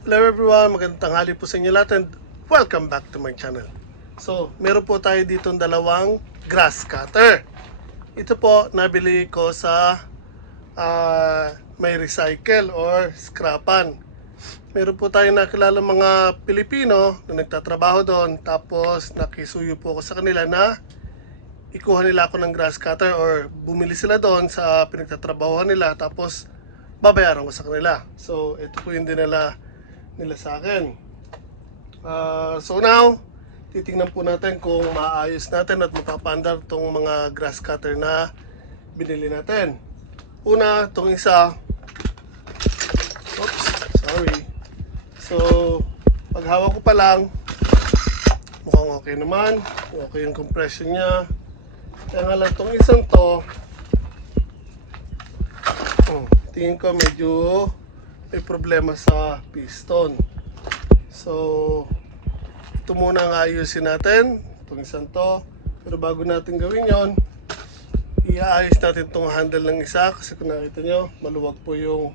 Hello everyone, magandang tanghali po sa inyo lahat and welcome back to my channel. So, meron po tayo dito dalawang grass cutter. Ito po, nabili ko sa may recycle or scrapan. Meron po tayong nakilala mga Pilipino na nagtatrabaho doon, tapos nakisuyo po ako sa kanila na ikuha nila ako ng grass cutter or bumili sila doon sa pinagtatrabahoan nila, tapos babayaran ko sa kanila. So, ito po yung dinala nila sa akin. So now, titingnan po natin kung maayos natin at mapapandar itong mga grass cutter na binili natin. Una, itong isa. Oops, sorry. So, pag hawak ko pa lang, mukhang okay naman. Okay yung compression niya. Kaya nga lang itong isang to, tingin ko medyo may problema sa piston. So, ito muna ang ayusin natin, itong isang to. Pero bago natin gawin yon, iaayos natin itong handle ng isa. Kasi kung nakita nyo, maluwag po yung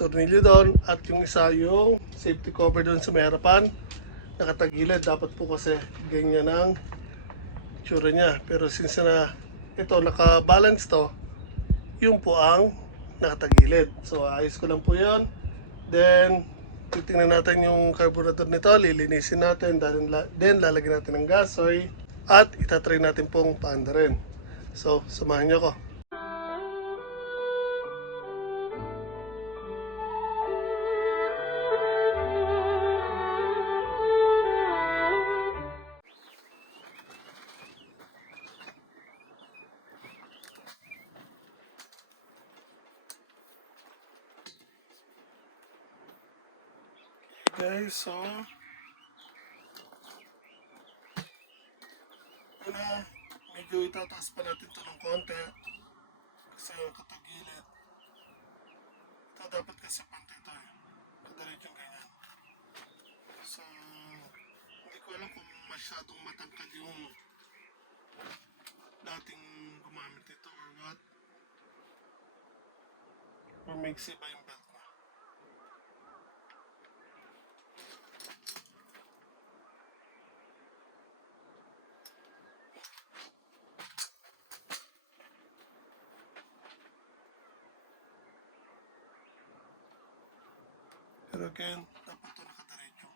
tornilyo doon. At yung isa, yung safety cover doon sa may harapan, nakatagilid. Dapat po kasi ganyan ang itsura niya. Pero since na ito nakabalance to, yun po ang nakatagilid. So, ayos ko lang po yon. Then, titingnan natin yung carburetor nito, lilinisin natin, then lalagyan natin ng gas oil, at itatry natin pong paandarin. So, samahan nyo ko. Okay, so, una, medyo itataas pa natin ito ng konti kasi katagilid. Ito dapat kasi pantay ito eh. Kadalit yung ganyan. So, hindi ko alam kung masyadong matangkad yung dating gumamit ito or what. Or maiksi ba yung belt na. Pero again, dapat ito nakadiretso.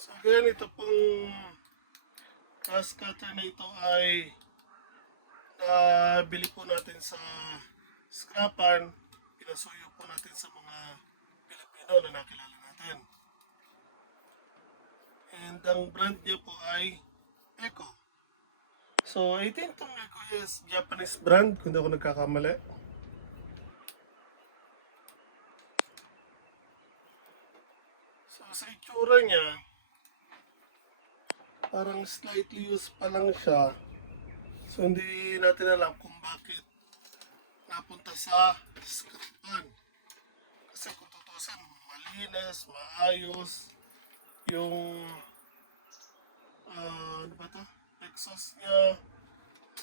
So again, ito pong grass cutter na ito ay nabili po natin sa scrapan. Pinasuyo po natin sa mga Pilipino na nakilala natin. And ang brand niya po ay Eco. So I think itong Eco is Japanese brand, kung di ako nagkakamali. So sa itsura niya, parang slightly used pa lang siya. So hindi natin alam kung bakit napunta sa scrapan. Kasi kung tutusin, malinis, maayos yung ano ba to? Exhaust niya.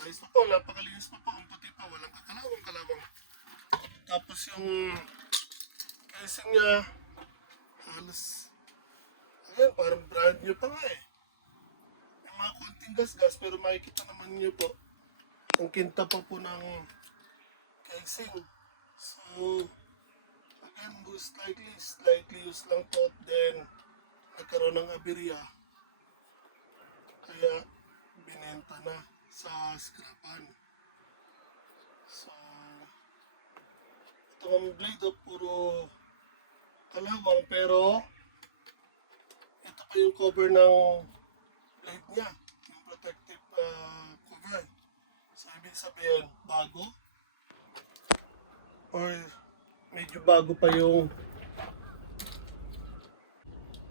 Ayos pa po, napakalinis pa po. Ang puti pa, walang kakalawang-kalawang. Tapos yung casing niya, halos, ayan, parang brand new pa nga eh. May mga konting gas-gas, pero makikita naman niyo po, ang kinta pa po ng casing. So, again, most likely, slightly used lang po, then nagkaroon ng aberya. Kaya, binenta na sa scrapan. So, itong blade of puro kalawang, pero ito pa yung cover ng blade niya, yung protective cover. So, ibig sabihin, bago or medyo bago pa yung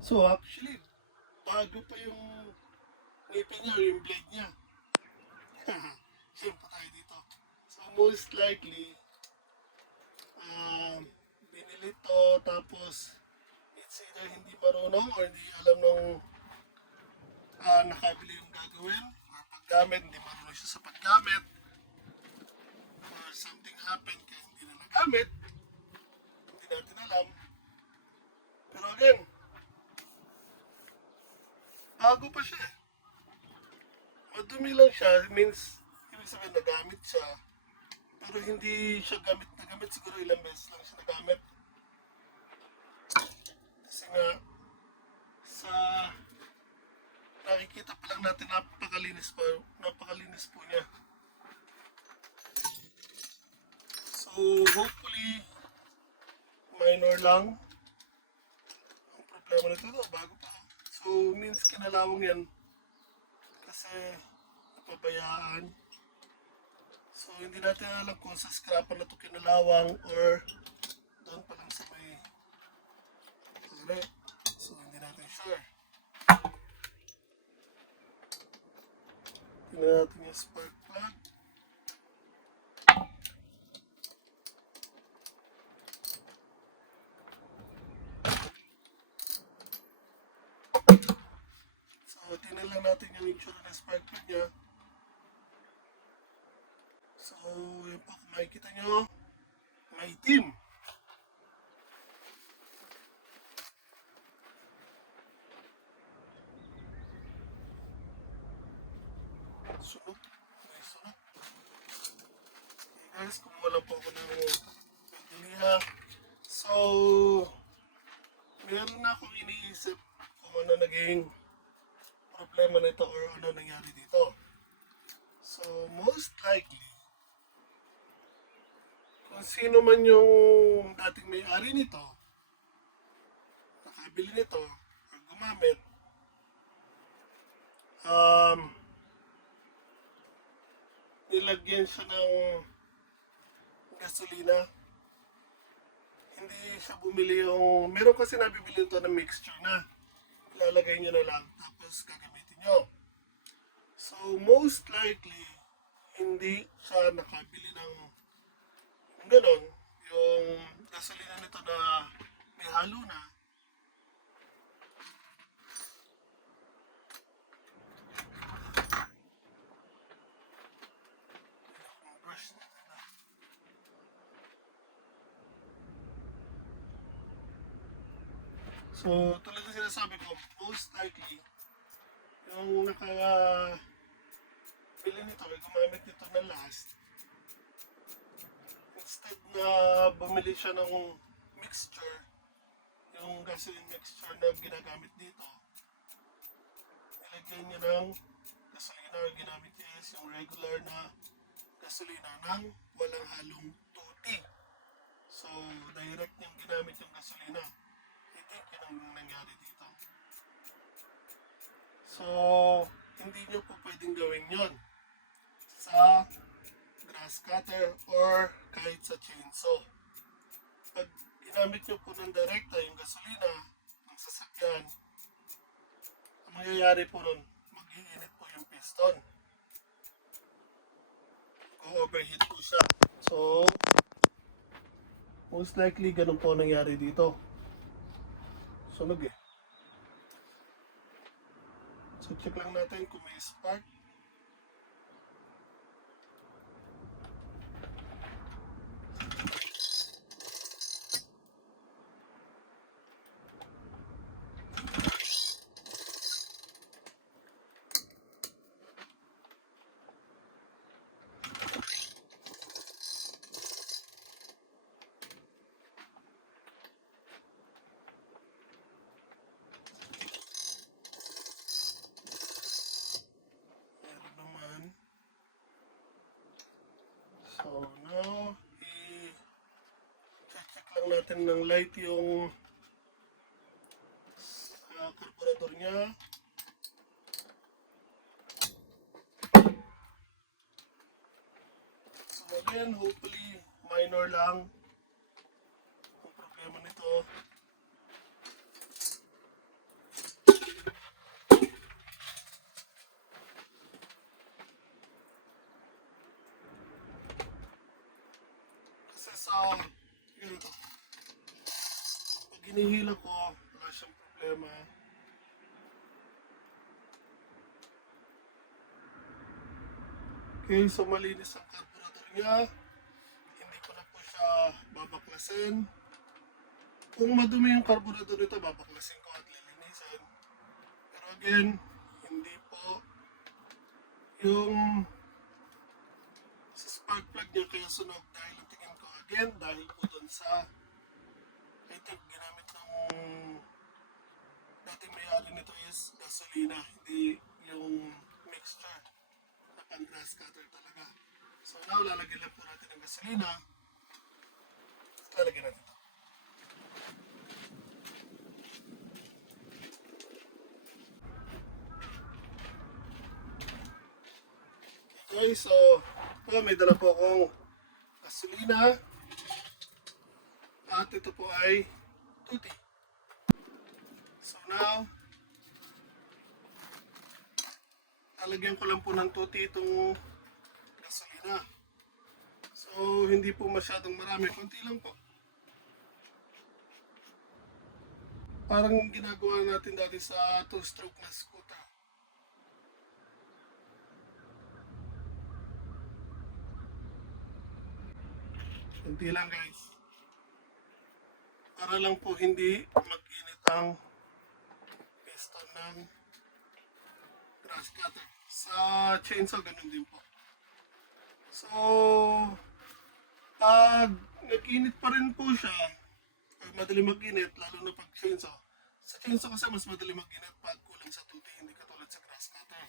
so actually bago pa yung ngipin niya, yung blade niya. Same pa tayo dito. So most likely, binili to tapos it's either hindi marunong or hindi alam nung nakabili yung gagawin or paggamit, hindi marunong siya sa paggamit or something happened kaya hindi na nagamit, hindi natin alam. Pero again, bago pa siya eh. Madumi lang siya, means ibig sabihin nagamit siya pero hindi siya gamit na gamit, siguro ilang beses lang siya nagamit. Kasi nga sa nakikita pa lang natin napakalinis po niya. So hopefully minor lang ang problema nito, bago pa. So means kinalawang yan kasi napabayaan. So hindi natin alam kung sa scraper na ito kinalawang or doon pa lang sa may pare. So hindi natin sure. Tingnan natin yung spark plug. So tingnan lang natin yung itsura ng spark plug niya. So yun po, kung makikita nyo, may itim. Sunog. May sunog. Okay guys, kumuha lang po ako ng pagdiliha. So, meron na akong iniisip kung ano naging problema nito or ano nangyari dito. So, most likely, kung sino man yung dating may-ari nito, nakabili nito, or gumamit, nilagyan siya ng gasolina. Hindi siya bumili yung, meron kasi nabibili ito ng mixture na lalagay nyo na lang tapos gagamitin nyo. So most likely hindi siya nakabili ng ganon, yung gasolina nito na may halo na. So, tulad ng sinasabi ko, most likely, yung nakabili nito, gumamit nito na last, instead na bumili siya ng mixture, yung gasoline mixture na ginagamit dito, nilagyan niya ng gasolina or ginamit niya is yung regular na gasolina ng walang halong tuti. So, direct niyang ginamit yung gasolina. I think yun ang nangyari dito. So, hindi nyo po pwedeng gawin yon sa grass cutter or kahit sa chainsaw. Pag ginamit nyo po ng direkta yung gasolina ng sasakyan, ang mangyayari po nun, mag-iinit po yung piston. Overheat po siya. So, most likely ganun po nangyari dito. Sunog eh. So, check lang natin kung may spark. So now, i-check lang natin ng light yung carburetor niya. So again, hopefully minor lang ang problema nito. So, ganito. Pag hinihila ko, wala siyang problema. Okay, so malinis ang carburetor niya. Hindi ko na po siya babaklasin. Kung madumi yung carburetor nito, babaklasin ko at lilinisin. Pero again, hindi po yung sa spark plug niya kaya sunog dahil ang tingin ko again dahil po dun sa I think ginamit ng dating may-ari nito is gasolina, hindi yung mixture na pang grass cutter talaga. So now lalagyan lang po natin ng gasolina at lalagyan natin ito. Okay, so ito may dala po akong gasolina at ito po ay tuti. So now lalagyan ko lang po ng tuti itong gasolina. So hindi po masyadong marami, konti lang po. Parang ginagawa natin dati sa 2-stroke na scooter. Kunti lang guys. Para lang po hindi mag-init ang piston ng grass cutter. Sa chainsaw ganun din po. So, pag nag-init pa rin po siya, pag madali mag-init, lalo na pag chainsaw. Sa chainsaw kasi mas madali mag-init pag kulang sa tuti, hindi katulad sa grass cutter.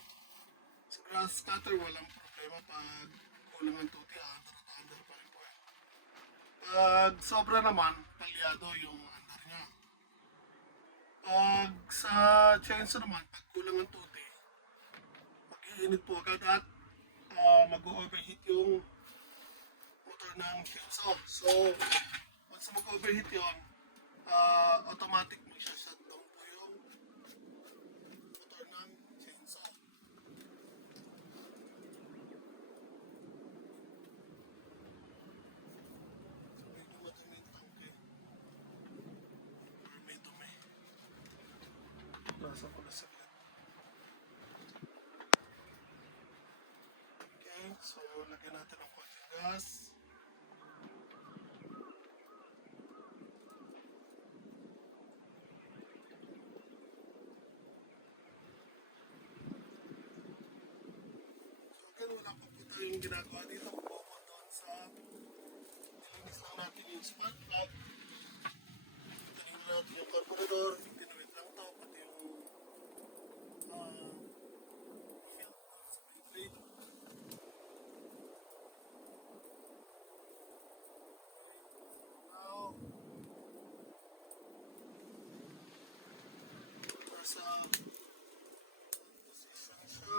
Sa grass cutter walang problema pag kulang ang tuti, under pa rin po yan. Pag sobra naman, palyado yung under niya. Pag sa chainsaw naman, pag kulang ang tuti, mag-iinit po agad at mag-overheat yung motor ng chainsaw. So, once mag-overheat yun, automatic mag-shutdown po yung motor ng chainsaw. Medyo madumi yung tangke. Or may dumi. Nasa ko na saglit. Okay, so lagyan natin ng konting gas. Wala pa po tayong ginagawa dito. Pupunta doon sa nilinis lang natin yung spark plug. Tinignan natin yung carburetor. Tinuwid lang to. Pati yung filter sa plate. Now, nasa position siya.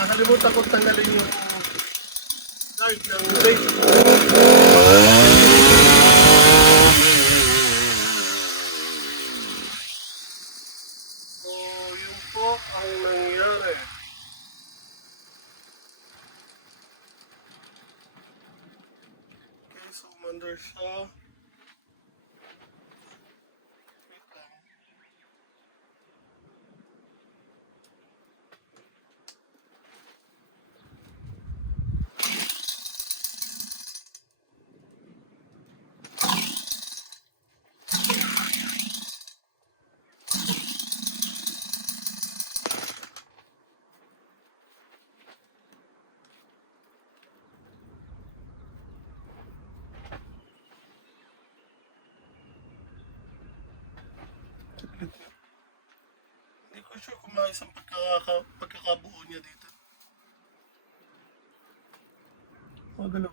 Nakalimutan ko tanggalin yung guard ng brake. So, yun po ang nangyari. Okay, so umandar siya. Wait lang. Hindi ko sure kung maayos ang pagkakabuo niya dito. Oh, 'yun po. Magalaw.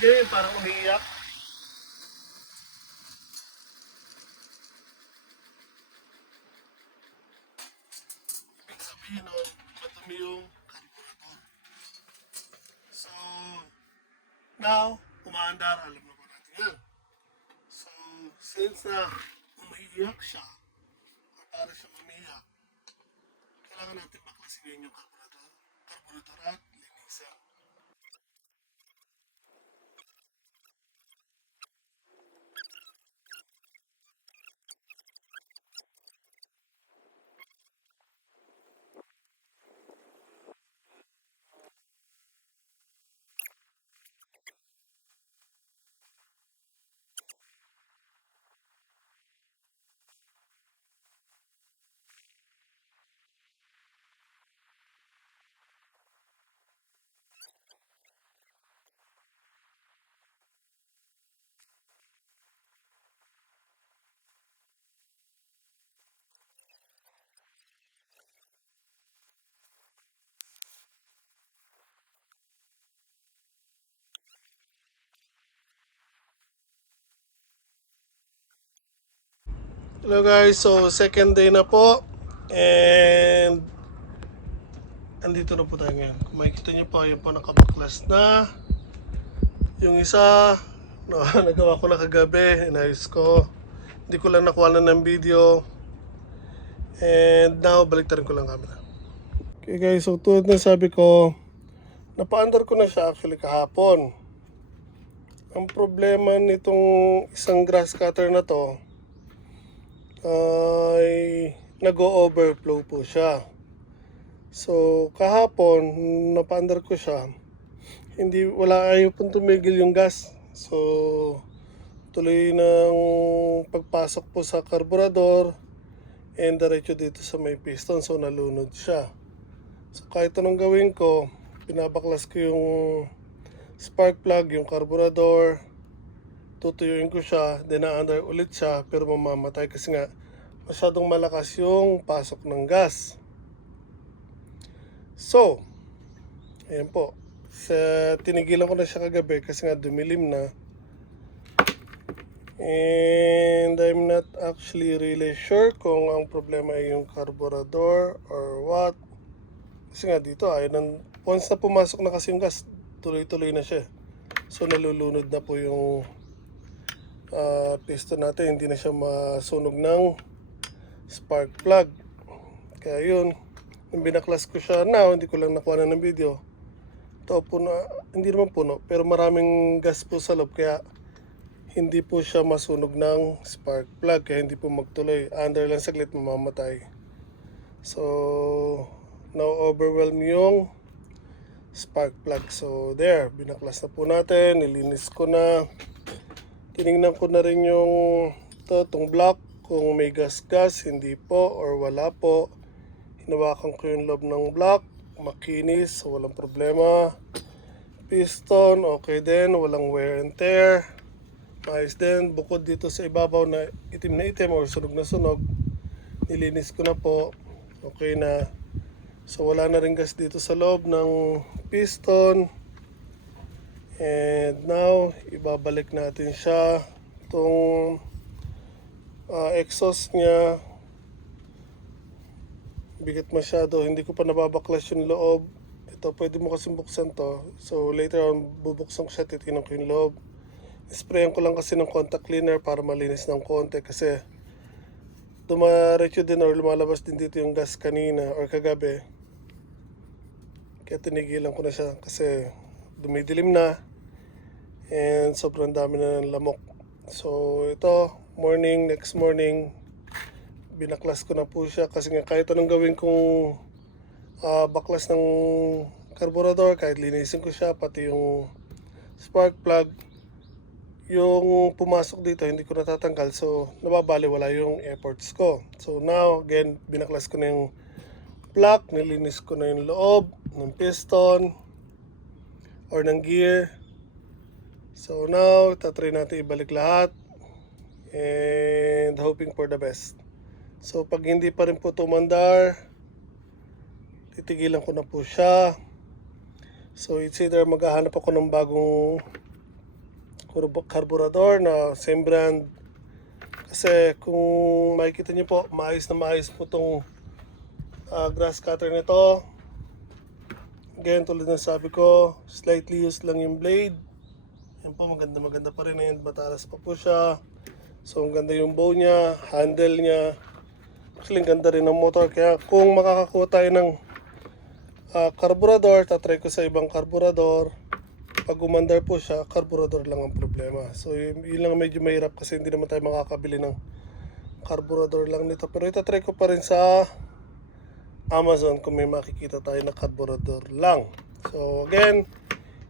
ganyan, parang umiiyak. Ibig sabihin nun, madumi yung carburetor. So, now, umaandar, alam na po natin yan. So, since na umiiyak siya, o para siya umiiyak, kailangan natin baklasin ngayon yung carburetor at linisin. Hello guys, so second day na po. And andito na po tayo ngayon. Kung makikita nyo po, yun po nakabaklas na. Yung isa, no, nagawa ko na kagabi, inayos ko. Hindi ko lang nakuha na ng video. And now, baliktarin ko lang camera. Okay guys, so tulad na sabi ko, napa-under ko na siya actually kahapon. Ang problema nitong isang grass cutter na to, ay nag-o-overflow po siya. So kahapon napa-under ko siya, ayaw pong tumigil yung gas. So tuloy ng pagpasok po sa karburador and diretso dito sa may piston, so nalunod siya. So kahit anong gawin ko, pinabaklas ko yung spark plug, yung karburador, tutuyuin ko siya, then na-under ulit siya, pero mamamatay kasi nga masyadong malakas yung pasok ng gas. So, ayan po. Tinigilan ko na siya kagabi kasi nga dumilim na. And I'm not actually really sure kung ang problema ay yung carburetor or what. Kasi nga dito, once na pumasok na kasi yung gas, tuloy-tuloy na siya. So nalulunod na po yung piston natin, hindi na siya masunog ng spark plug. Kaya yun, nung binaklas ko siya now, hindi ko lang nakuha na ng video. Ito puno, hindi naman puno, pero maraming gas po sa loob, kaya hindi po siya masunog ng spark plug, kaya hindi po magtuloy. Under lang saglit, mamamatay. So now overwhelm yung spark plug. So there, binaklas na po natin, nilinis ko na. Tinignan ko na rin itong block kung may gas-gas, hindi po, or wala po. Hinawakan ko yung loob ng block, makinis, walang problema. Piston, okay din, walang wear and tear. Ayos din, bukod dito sa ibabaw na itim or sunog na sunog, nilinis ko na po, okay na. So wala na rin gas dito sa loob ng piston. And now, ibabalik natin siya. Itong exhaust niya, bigat masyado. Hindi ko pa nababaklas yung loob. Ito, pwede mo kasi buksan to. So later on, bubuksan ko siya, titignan ko yung loob. Sprayan ko lang kasi ng contact cleaner para malinis ng konti. Kasi dumaretso din or lumalabas din dito yung gas kanina or kagabi. Kaya tinigilan ko na siya kasi dumidilim na and sobrang dami na ng lamok. So ito, next morning, binaklas ko na po siya kasi nga kahit anong gawin kong baklas ng carburetor, kahit linisin ko siya, pati yung spark plug, yung pumasok dito hindi ko natatanggal, so nababaliwala yung efforts ko. So now again, binaklas ko na yung block, nilinis ko na yung loob ng piston or ng gear. So now, tatry natin ibalik lahat and hoping for the best. So pag hindi pa rin po tumandar, titigilan ko na po siya. So it's either maghahanap ako ng bagong carburetor na same brand. Kasi kung makikita nyo po, maayos na maayos po itong grass cutter nito. Again, tulad ng sabi ko, slightly used lang yung blade. Yan po, maganda pa rin yan. Matalas pa po siya. So, ang ganda yung bow niya, handle niya. Actually, ang ganda rin ng motor. Kaya kung makakakuha tayo ng carburetor, tatry ko sa ibang carburetor. Pag umandar po siya, carburetor lang ang problema. So, yun lang medyo mahirap kasi hindi naman tayo makakabili ng carburetor lang nito. Pero itatry ko pa rin sa Amazon kung may makikita tayo na carburetor lang. So again,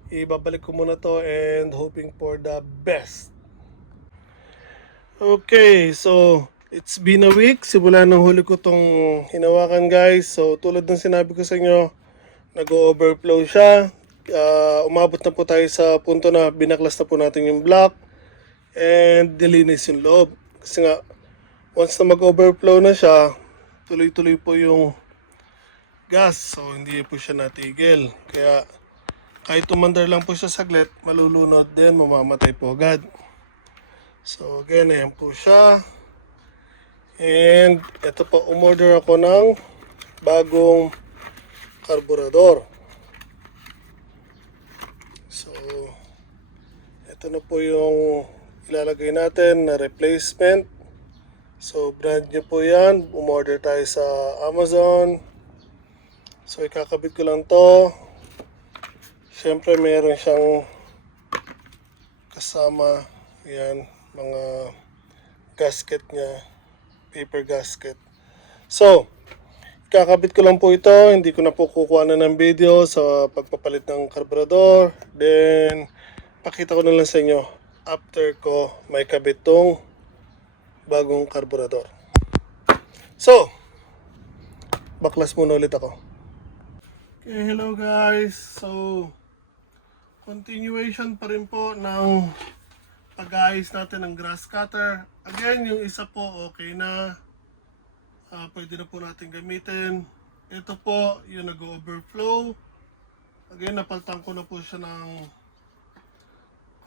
ibabalik ko muna to and hoping for the best. Okay, so it's been a week. Simula nang huli ko tong hinawakan guys. So tulad ng sinabi ko sa inyo, nag-overflow siya. Umabot na po tayo sa punto na binaklas na po natin yung block and nilinis yung loob. Kasi nga, once na mag-overflow na siya, tuloy-tuloy po yung gas, so hindi po siya natigil. Kaya kahit umandar lang po siya saglit, malulunod din, mamamatay po agad. So again, ayan po siya. And ito po, umorder ako ng bagong carburetor. So ito na po yung ilalagay natin na replacement. So brand new po yan. Umorder tayo sa Amazon. So ikakabit ko lang to. Siyempre meron siyang kasama, yan, mga gasket niya, paper gasket. So ikakabit ko lang po ito. Hindi ko na po kukuha na ng video sa pagpapalit ng carburetor. Then pakita ko na lang sa inyo after ko may kabit tong bagong carburetor. So baklas muna ulit ako. Okay, hello guys. So, continuation pa rin po ng pag-aayos natin ng grass cutter. Again, yung isa po okay na. Pwede na po natin gamitin. Ito po, yung nag-overflow. Again, napaltan ko na po siya ng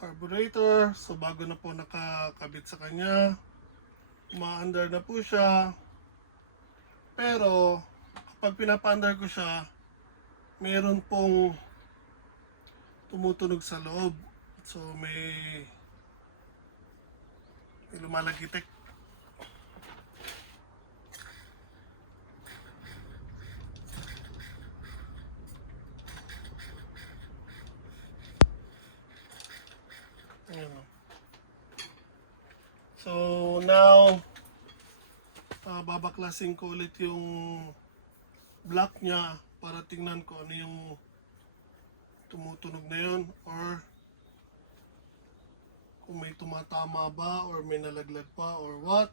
carburetor. So, bago na po nakakabit sa kanya. Ma-under na po siya. Pero, kapag pinapa-under ko siya, meron pong tumutunog sa loob. So may lumalagitik. Ayan. So now, babaklasin ko ulit yung block niya para tingnan ko ano yung tumutunog na yun or kung may tumatama ba or may nalaglag pa or what.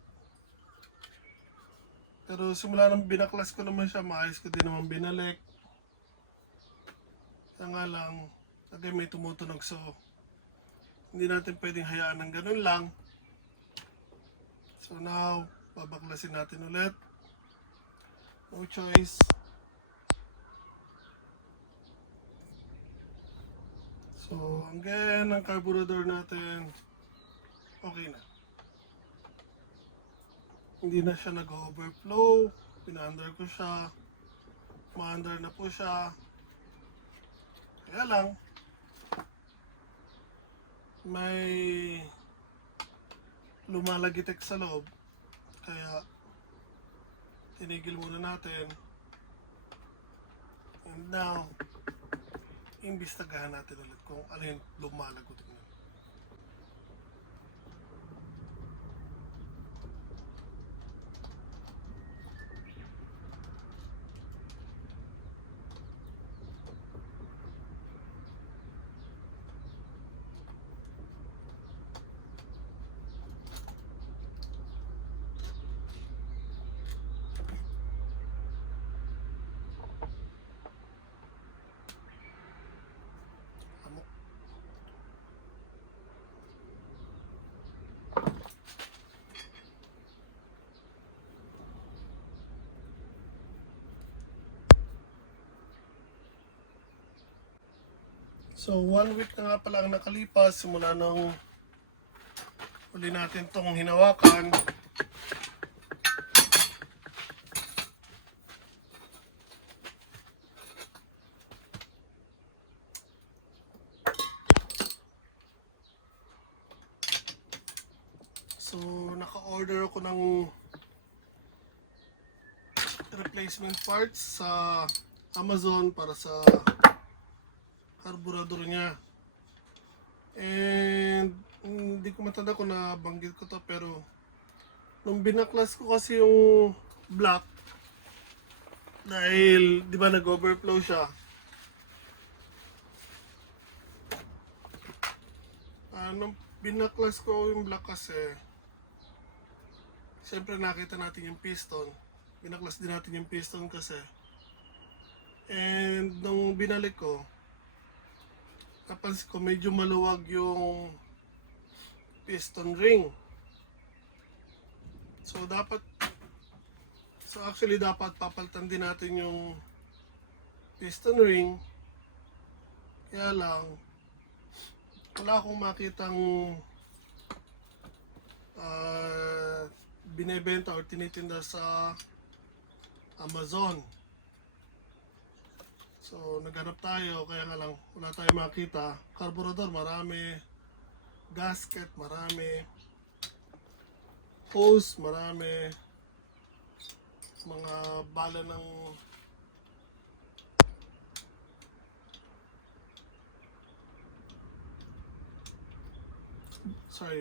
Pero simula nang binaklas ko naman siya, maayos ko din naman binalik. Kaya nga lang, lagi may tumutunog, so hindi natin pwedeng hayaan ng ganun lang. So now, babaklasin natin ulit. No choice. So, again, ang carburetor natin, okay na. Hindi na siya nag-overflow. Pina-under ko siya. Ma-under na po siya. Kaya lang, may lumalagitik sa loob. Kaya, tinigil muna natin. And now, imbistagahan natin ulit kung ano yung lumalagot. So 1 week na nga pala ang nakalipas simula nung Uli natin tong hinawakan. So, naka-order ako ng replacement parts sa Amazon para sa carburetor niya. And hindi ko matanda kung nabanggit ko to, pero nung binaklas ko kasi yung block, dahil di ba nag-overflow siya, nung binaklas ko yung block kasi, siyempre nakita natin yung piston. Binaklas din natin yung piston kasi. And nung binalik ko, napansin ko medyo maluwag yung piston ring. So actually dapat papalitan din natin yung piston ring. Kaya lang, wala akong makitang binebenta or tinitinda sa Amazon. So, naghanap tayo, kaya nga lang wala tayong makita. Carburetor, marami. Gasket, marami. Hose, marami. Mga bala ng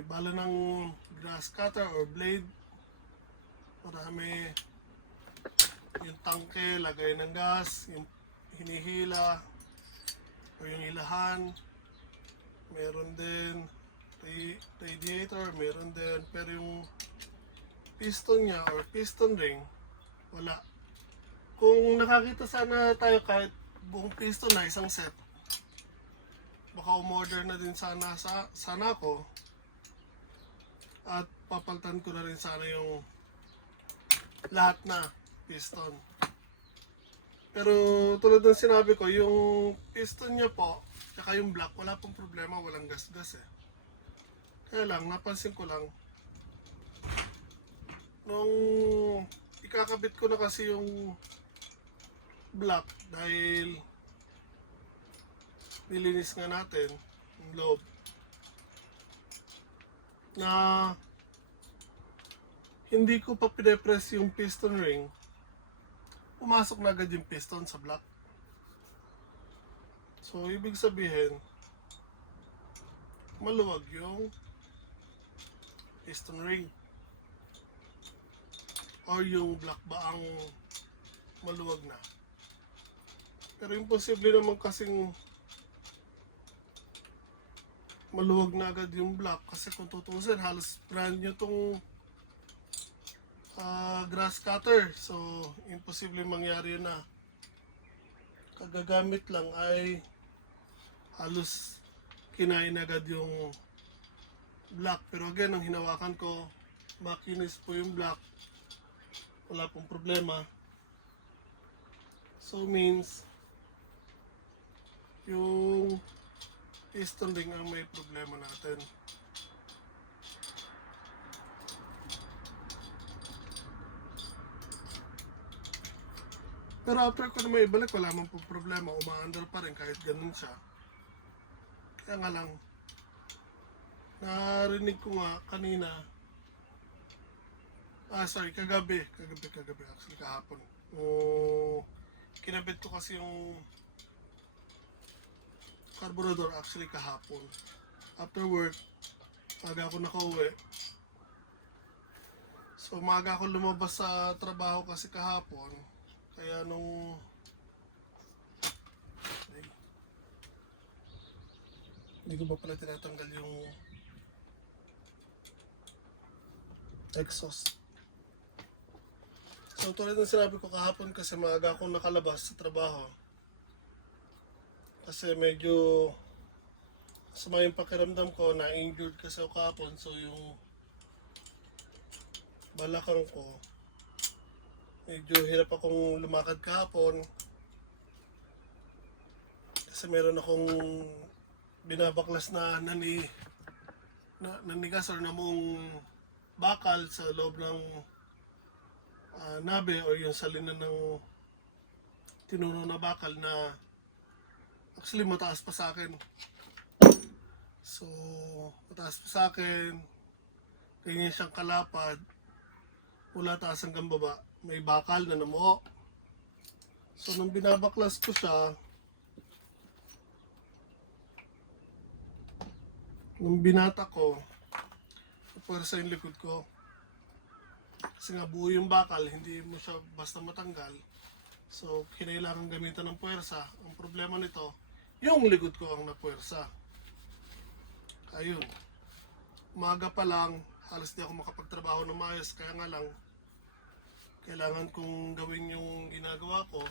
bala ng grass cutter or blade. Marami. Yung tangke, lagay ng gas, yung hinihila o yung ilahan, meron din radiator, meron din, pero yung piston niya or piston ring, wala. Kung nakakita sana tayo kahit buong piston na isang set, baka umorder na din sana ako at papalitan ko na rin sana yung lahat na piston. Pero tulad ng sinabi ko, yung piston niya po, tsaka yung block, wala pong problema, walang gas-gas eh. Kaya lang, napansin ko lang, nung ikakabit ko na kasi yung block, dahil nilinis nga natin yung loob, na hindi ko pa pinepress yung piston ring, pumasok na agad yung piston sa block. So, ibig sabihin, maluwag yung piston ring. Or yung block ba ang maluwag na. Pero imposible naman kasing maluwag na agad yung block. Kasi kung tutusin, halos brand new tong grass cutter. So, imposible mangyari yun na. Kagagamit lang ay halos kinain agad yung block. Pero again, ang hinawakan ko, makinis po yung block. Wala pong problema. So, means yung piston ring ang may problema natin. Pero after ko na may ibalik, wala man po problema. Umaandar pa rin kahit ganun siya. Kaya nga lang, narinig ko nga kanina, kagabi actually kahapon. Kinabit ko kasi yung carburetor actually kahapon. After work, maaga ako nakauwi. So maaga ako lumabas sa trabaho kasi kahapon. Kaya hindi ko ba pala tinatanggal yung exhaust. So tulad ng sinabi ko kahapon, kasi maaga akong nakalabas sa trabaho. Kasi medyo sama yung pakiramdam ko, na-injured kasi ako kahapon. So yung balakang ko, medyo hirap akong lumakad kahapon. Kasi meron akong binabaklas na nanigas or namong bakal sa loob ng nabe o yung salinan ng tinuno na bakal na actually mataas pa sa akin. So, mataas pa sa akin, ganyan siyang kalapad, mula taas hanggang baba, may bakal na namuo. So, nung binabaklas ko siya, nung binata ko, puwersa yung likod ko. Kasi nga buo yung bakal, hindi mo siya basta matanggal. So, kinailangan gamitan ng puwersa. Ang problema nito, yung likod ko ang napuwersa. Ayun. Umaga pa lang, halos di ako makapagtrabaho ng maayos. Kaya nga lang, kailangan kong gawin yung ginagawa ko.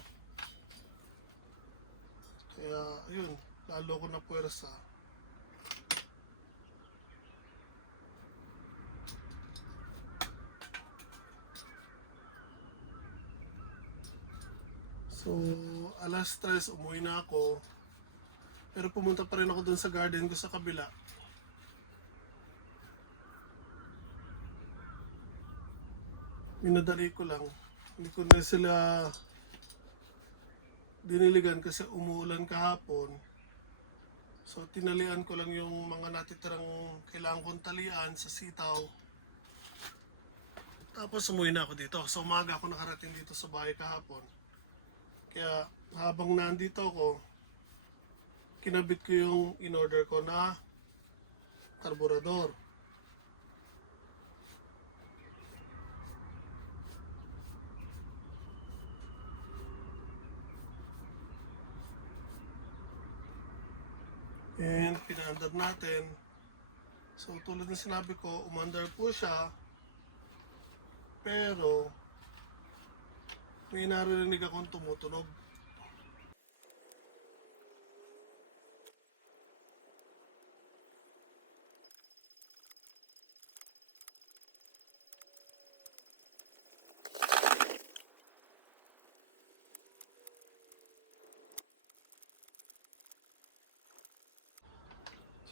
Kaya, ayun, lalo ko napuwersa. So, alas 3, umuwi na ako. Pero pumunta pa rin ako dun sa garden ko sa kabila. Minadali ko lang. Hindi ko na sila diniligan kasi umuulan kahapon. So, tinalian ko lang yung mga natitirang kailangan kong talian sa sitaw. Tapos umuwi na ako dito. So, umaga ako nakarating dito sa bahay kahapon. Kaya habang nandito ako, kinabit ko yung in-order ko na karburador. And pinaandar natin. So tulad ng sinabi ko, umandar po siya. Pero may narinig akong tumutunog.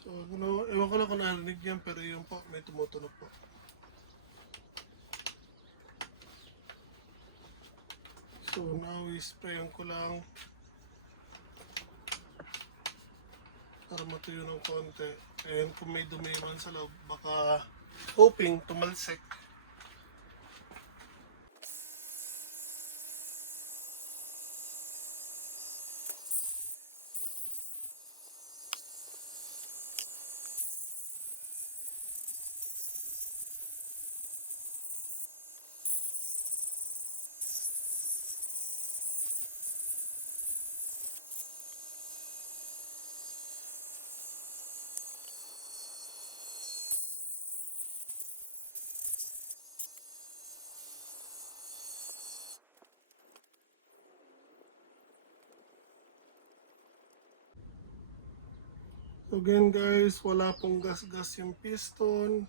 So, ewan ko lang kung narinig yan, pero yun po, may tumutunog po. So, now, sprayan ko lang para matuyo ng konti. And kung may dumi man sa loob, baka hoping tumalsik. So again guys, wala pong gas-gas yung piston.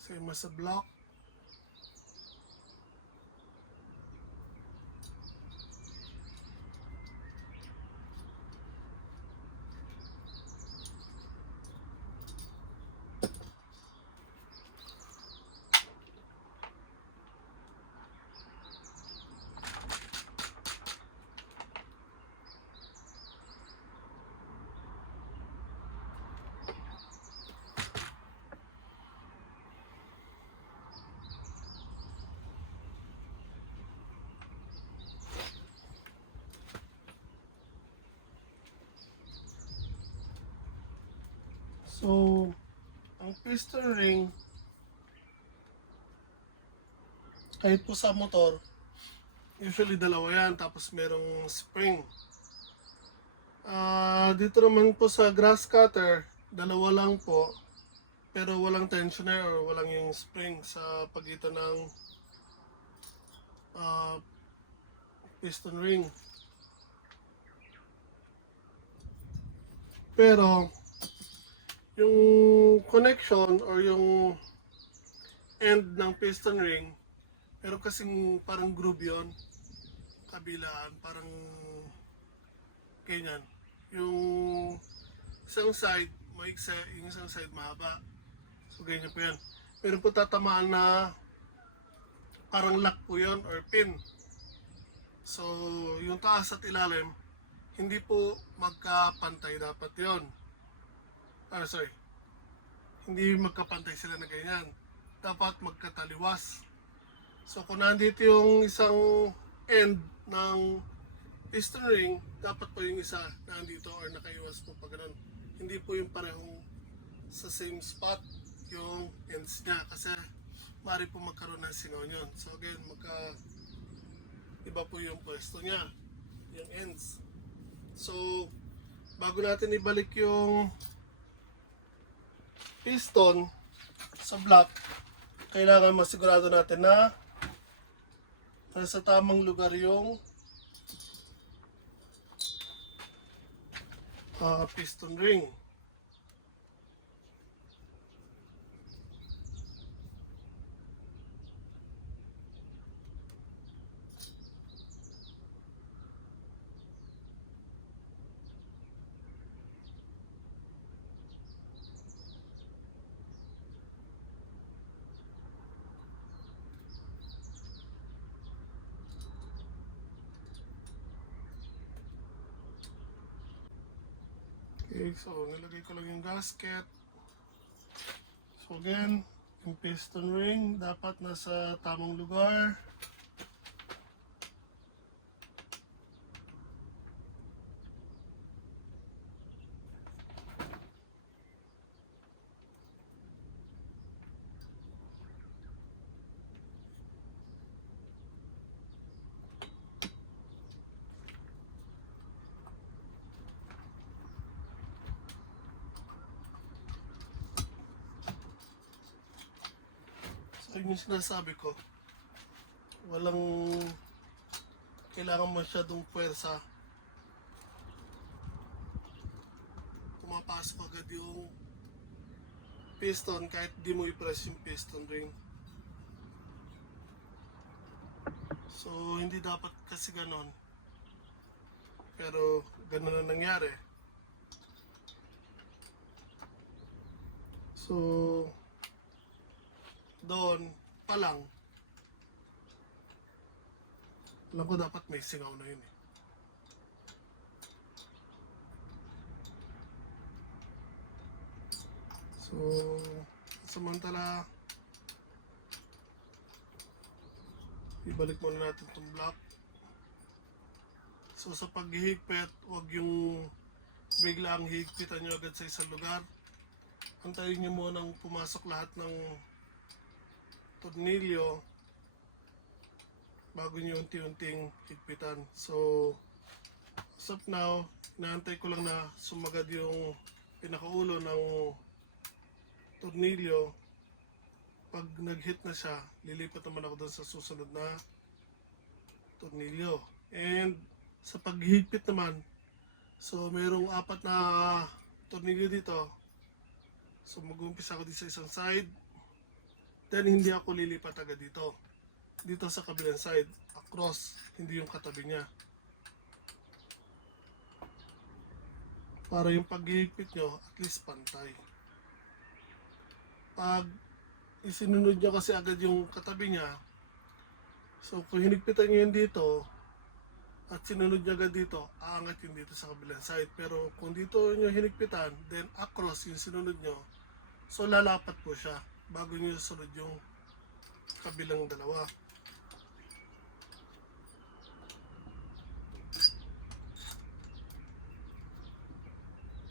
Same as a block. So, ang piston ring, kahit po sa motor, usually dalawa yan, tapos merong spring. Dito naman po sa grass cutter, dalawa lang po, pero walang tensioner or walang yung spring sa pagitan ng piston ring. Pero, yung connection or yung end ng piston ring, pero kasing parang groove yun, kabilaan, parang ganyan. Yung isang side maikse, yung isang side mahaba. So ganyan po yan. Meron po tatamaan na parang lock po yun or pin. So yung taas at ilalim, hindi po magkapantay dapat yon. Sorry. Hindi magkapantay sila na ganyan. Dapat magkataliwas. So kung nandito yung isang end ng piston ring, dapat po yung isa nandito or nakaiwas po pag ganun. Hindi po yung parehong sa same spot yung ends niya kasi maaari po magkaroon ng singaw yun. So again, iba po yung pwesto niya, yung ends. So bago natin ibalik yung piston sa block, kailangan masigurado natin na nasa tamang lugar yung piston ring. Okay, so nilagay ko lang yung gasket. So again, yung piston ring dapat nasa tamang lugar. So yun yung sinasabi ko. Walang kailangan masyadong puwersa. Pumapasok agad yung piston kahit di mo i-press yung piston ring. So hindi dapat kasi ganon. Pero ganon na nangyari. So doon pa lang, alam ko dapat may singaw na yun eh. So samantala, ibalik muna natin itong block. So sa paghihigpit, huwag yung biglang higpitan nyo agad sa isang lugar. Antayin nyo munang pumasok lahat ng tornilyo bago nyo unti-unting higpitan. So as of now, inaantay ko lang na sumagad yung pinakaulo ng tornilyo. Pag nag-hit na siya, lilipat naman ako doon sa susunod na tornilyo. And sa paghigpit naman, so mayroong 4 na tornilyo dito. So mag-uumpisa ako dito sa isang side. Then hindi ako lilipat agad dito. Dito sa kabilang side, across, hindi yung katabi niya. Para yung paghihigpit nyo, at least pantay. Pag isinunod nyo kasi agad yung katabi niya, so kung hinigpitan nyo yun dito, at sinunod nyo agad dito, aangat yun dito sa kabilang side. Pero kung dito nyo hinigpitan, then across yung sinunod nyo, so lalapat po siya bago nyo sunod yung kabilang dalawa.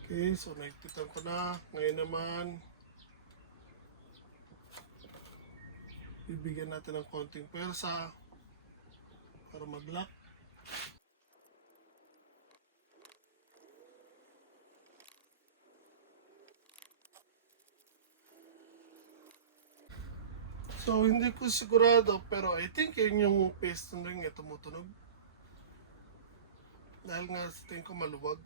Okay, so naigpitan ko na. Ngayon naman, bibigyan natin ng konting pwersa para mag-lock. So hindi ko sigurado pero I think yun yung piston ring niya tumutunog. Dahil nga sa tingin ko maluwag.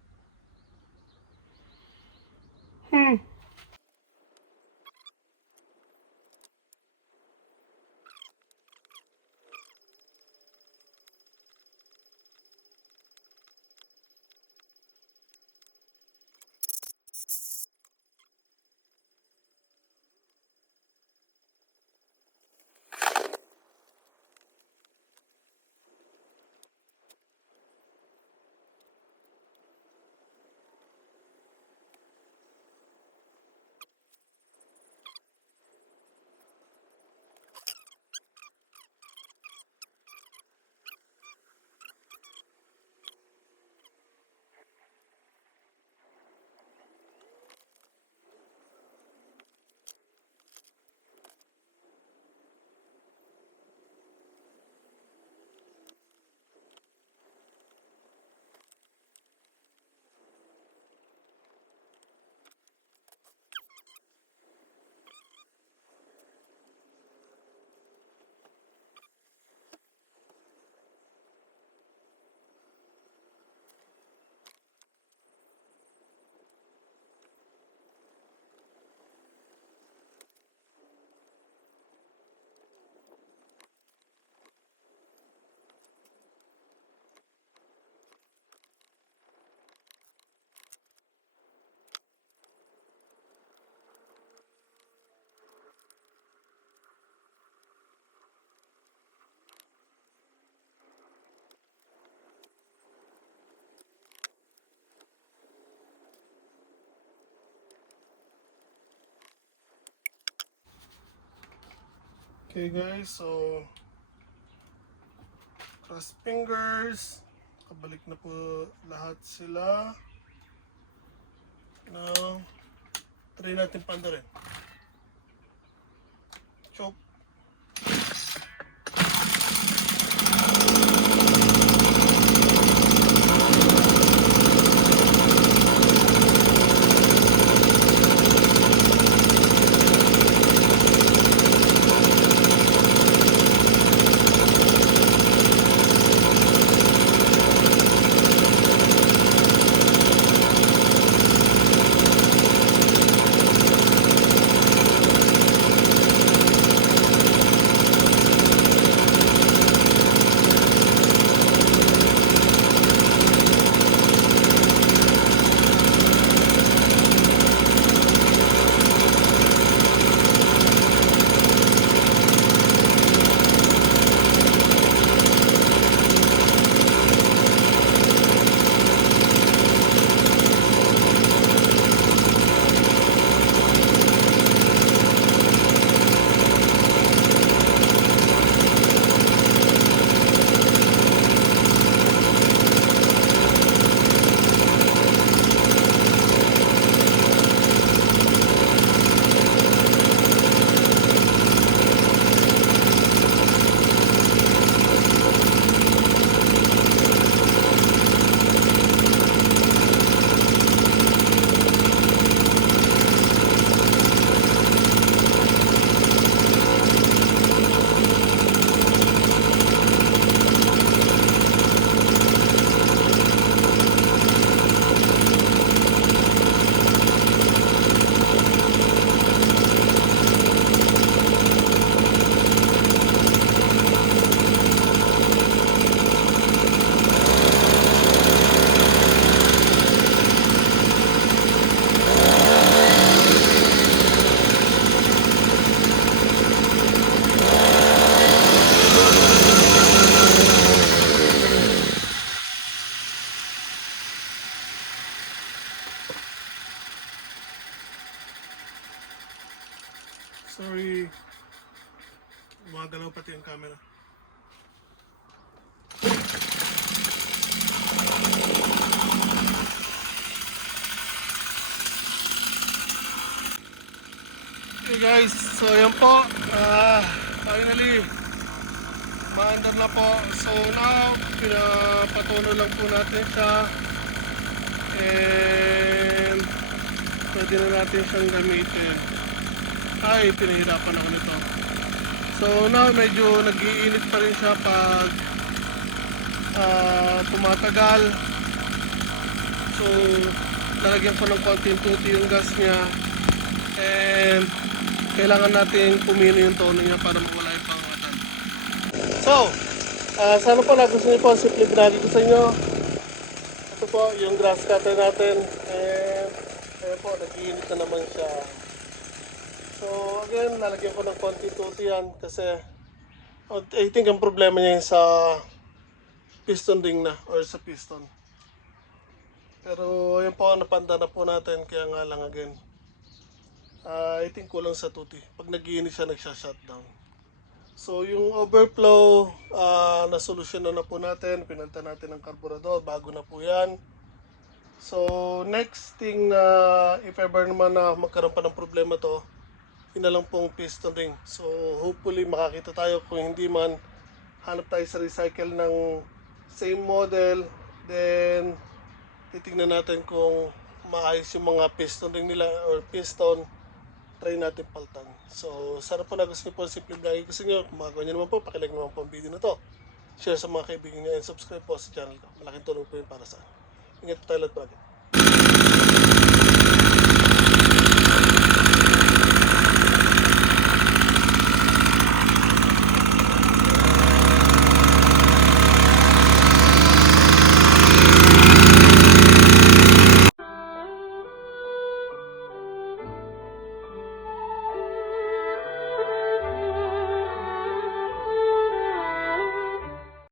Okay guys, so cross fingers. Kabalik na po lahat sila. Now, try natin panda rin. Chop. Sorry. Gumagalaw pati yung camera. Okay guys, so yan po. Finally, maandar na po. So now, pinapatulo lang po natin siya. And pwede na natin siyang gamitin. Ay, pinahirapan ako nito. So now, medyo nag-iinit pa rin siya pag tumatagal. So, lalagyan ko ng konting tuti yung gas niya. And kailangan natin pumili yung tono niya para mawala yung pangatan. So, sana po nagustuhan niyo po ang simple binagi ko sa inyo. Ito po yung grass cutter natin. And ayun po, nag-iinit na naman siya. So again, lalagyan ko ng konti tuti yan kasi I think ang problema niya yung sa piston ring na or sa piston. Pero ayun po, napanda na po natin, kaya nga lang again. I think kulang sa tuti. Pag nag-iinit siya, nagsha-shutdown. So yung overflow, nasolusyonan na po natin. Pinalitan natin ng karburador, bago na po yan. So next thing na if ever naman na magkaroon pa ng problema to, yun na lang pong piston ring. So hopefully makakita tayo. Kung hindi man, hanap tayo sa recycle ng same model. Then titignan natin kung maayos yung mga piston ring nila or piston. Try natin paltan. So sana po nagustuhan niyo po ang simple vlog ko sa inyo. Kung magawa niyo naman po, pakilike naman po ang video na to. Share sa mga kaibigan niyo and subscribe po sa channel ko. Malaking tulong po yun para sa akin. Ingat po tayo lahat, brother.